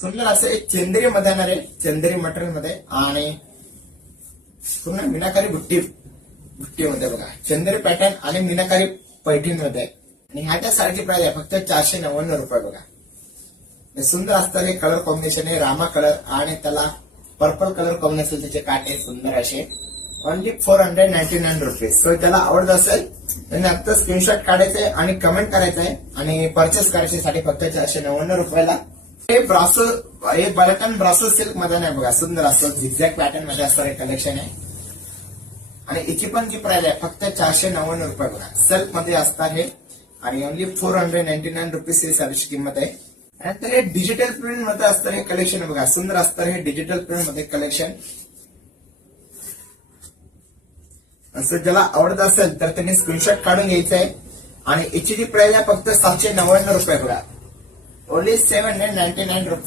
सुंदर असं एक चंदेरी मध्ये येणार आहे, चंदेरी मटेरियल मध्ये आणि पूर्ण मीनाकारी बुट्टीमध्ये बघा, चंदेरी पॅटर्न आणि मीनाकारी पैठणीमध्ये. आणि ह्याच्या साडीची प्राइस आहे फक्त 499 रुपये बघा. हे सुंदर असतं, हे कलर कॉम्बिनेशन आहे रामा कलर आणि त्याला पर्पल कलर कॉम्बिनेशन त्याचे काटे सुंदर असे. Only 499 rupees. सो त्याला आवडत असेल त्यांनी आता स्क्रीनशॉट काढायचंय आणि कमेंट करायचंय आणि परचेस करायच्यासाठी फक्त 499 रुपयाला. हे ब्रासो, हे बलटन ब्रासो सिल्क मध्ये नाही बघा, सुंदर असतं झिगझॅग पॅटर्न मध्ये असतं हे कलेक्शन आहे. आणि याची पण जी प्राइस आहे फक्त 499 रुपये बघा. सिल्क मध्ये असतात हे आणि ओनली 499 रुपीज ही साडीची किंमत आहे. नंतर हे डिजिटल प्रिंट मध्ये असतं हे कलेक्शन बघा, सुंदर असतं हे डिजिटल प्रिंट मध्ये कलेक्शन. असं ज्याला आवडत असेल तर त्यांनी स्क्रीनशॉट काढून घ्यायचं आहे. आणि याची जी प्राइस आहे फक्त 799 रुपये बघा. ओनली 799 रुपये.